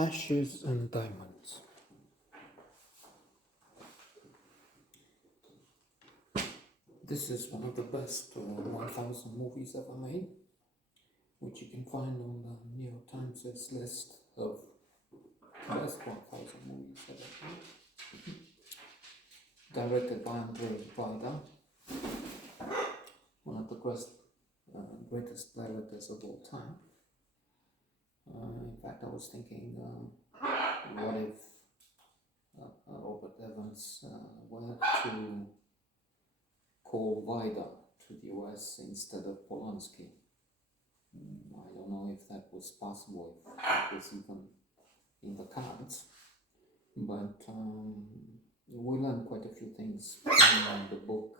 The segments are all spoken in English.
Ashes and Diamonds. This is one of the best 1000 movies ever made, which you can find on the New York Times' list of best 1000 movies ever made. Directed by Andrzej Wajda, one of the greatest directors of all time. In fact, I was thinking, what if Robert Evans were to call Wajda to the US instead of Polanski? I don't know if that was possible, if that was even in the cards, but we learned quite a few things from the book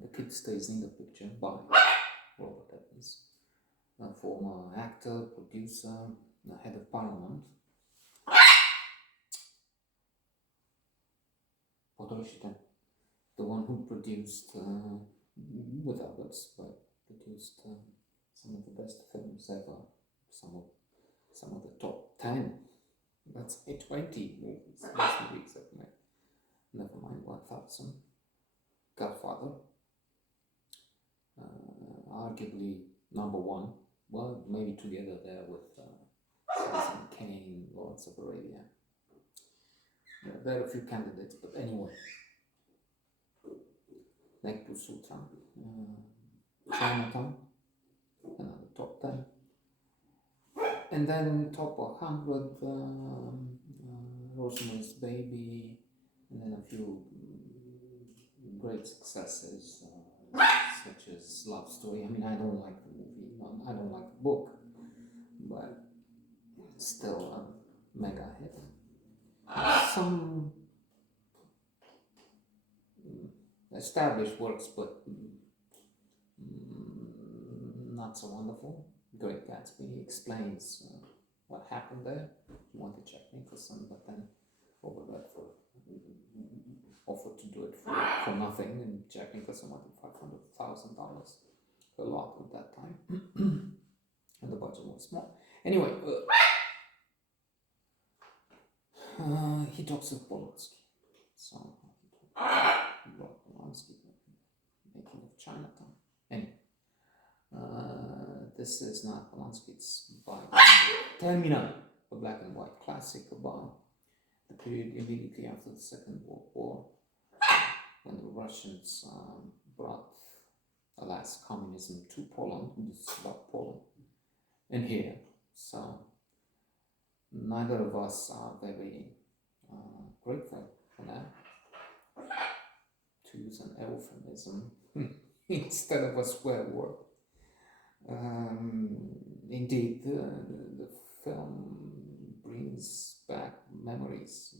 The Kid Stays in the Picture by Robert Evans, a former actor, producer, head of Paramount. The one who produced, with others, but produced some of the best films ever, some of the top 10, let's say 20 movies, best movies ever made. Never mind 1000. Godfather, arguably number one. Well, maybe together there with Citizen Kane, Lawrence of Arabia. There are a few candidates, but anyway. Nektu Sutra, Chinatown, another top 10. And then top 100, Rosemary's Baby, and then a few great successes, such as Love Story. I mean, I don't like the movie, I don't like the book, but still a mega hit. Some established works, but not so wonderful. Great Gatsby explains what happened there. He wanted Jack Nicholson, but then Robert Redford offered to do it for nothing, and Jack Nicholson wanted $500,000, a lot at that time, and the budget was small. Anyway, he talks of Polanski, so Polanski making of Chinatown. Anyway, this is not Polanski, it's by Terminal, a black and white classic about the period immediately after the Second World War, when the Russians brought, alas, communism to Poland. This is about Poland and here. So neither of us are very grateful for that. To use an euphemism instead of a swear word. Indeed, the film brings back memories.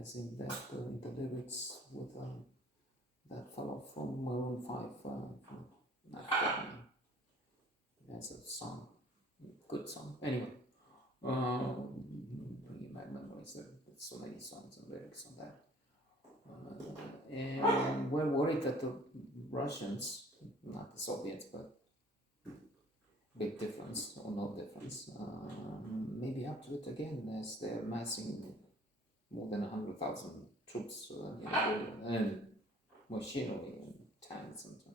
As in that, in the lyrics with that fellow from Maroon 5, has a song, good song. Anyway, bringing back memories. There's so many songs and lyrics on that. And we're worried that the Russians, not the Soviets, but big difference or no difference, may be up to it again as they're amassing more than 100,000 troops and machinery and tanks and so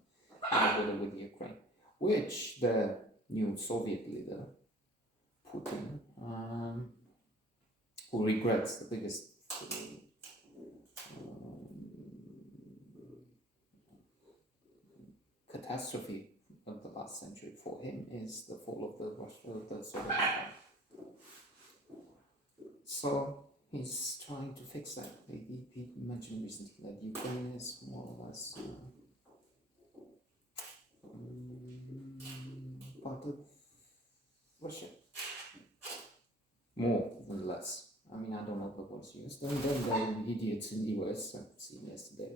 on with Ukraine, which the new Soviet leader, Putin, who regrets the biggest catastrophe of the last century for him is the fall of the Soviet Empire. So he's trying to fix that. He mentioned recently that Ukraine is more or less part of Russia. More than less. I mean, I don't know the words used. And then there are idiots in the US, I've seen yesterday,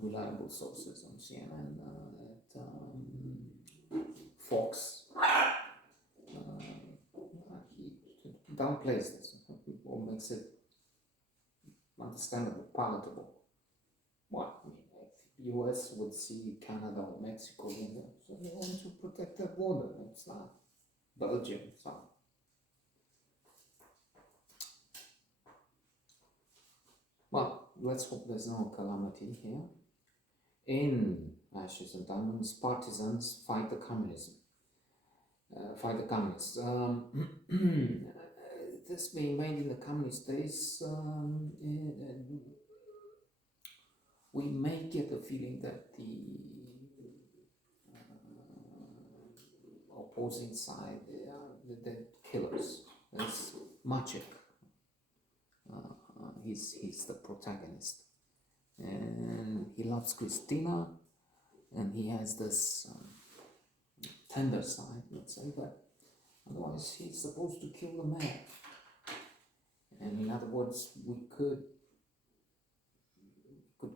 reliable sources on CNN, at Fox. He downplays this or makes it understandable, palatable. What? I mean, US would see Canada or Mexico in there, so they want to protect their border. It's not Belgium, so. Well, let's hope there's no calamity here. In Ashes and Diamonds, partisans fight the communism. Fight the communists. This being made in the communist days, we may get the feeling that the opposing side, the killers. There's Maciek. He's the protagonist, and he loves Christina, and he has this tender side, let's say, but otherwise he's supposed to kill the man. And in other words, we could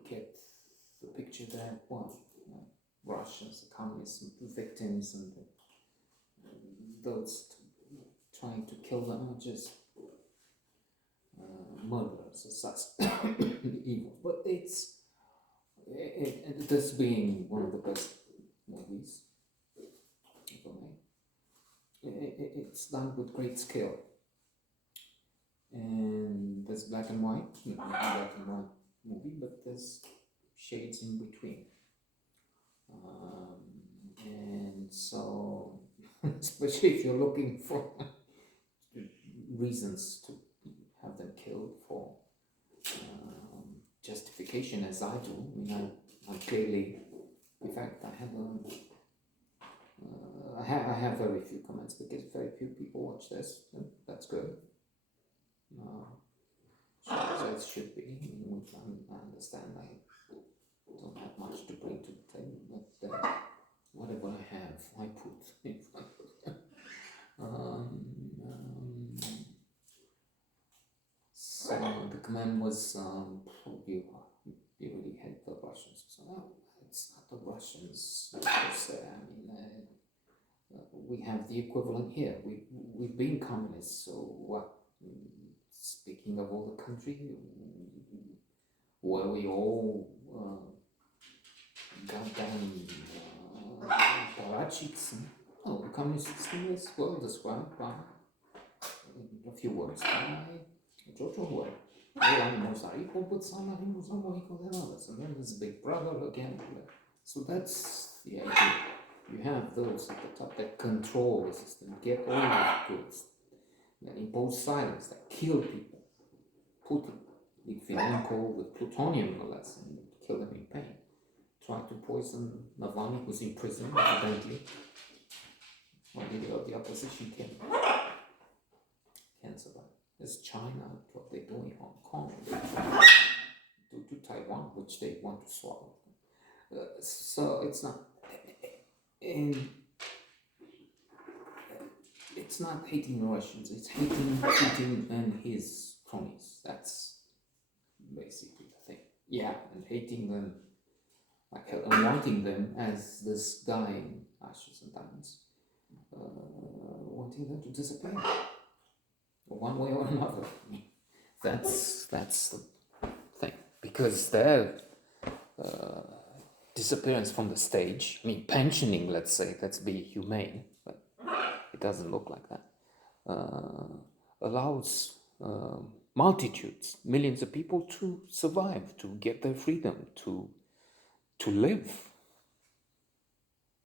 get the picture that, well, Russians, the communist victims, and those trying to kill them are just murderers, assassins, evil. But it's this being one of the best movies for me. It's done with great skill, and there's black and white, movie, but there's shades in between, and so especially if you're looking for reasons to have them killed for justification, as I do. I mean, I clearly, in fact, I have very few comments because very few people watch this. And that's good. So it should be. I understand I don't have much to bring to the table, but whatever I have, I put in front of So the command was, you really hate the Russians. So no, it's not the Russians per se. I mean, we have the equivalent here. We've been communists, so what? Speaking of all the country where we all goddamn apparatchiks. Oh, the communist system is well described by a few words by George Orwell. And then there's Big Brother again. So that's the idea. You have those at the top that control the system, get all the goods, that impose silence, that kill people. Putin, Litvinenko with plutonium, no less, and kill them in pain. Tried to poison Navalny, who's in prison, evidently. One leader of the opposition can't survive. There's China, what they do in Hong Kong, they try to do to Taiwan, which they want to swallow. So it's not, it's not hating the Russians, it's hating Putin and his cronies. That's basically the thing. Yeah, and hating them, like and wanting them, as this guy in Ashes and Diamonds, wanting them to disappear, one way or another. That's the thing, because their disappearance from the stage, I mean pensioning, let's say, let's be humane, but it doesn't look like that, allows multitudes, millions of people to survive, to get their freedom, to live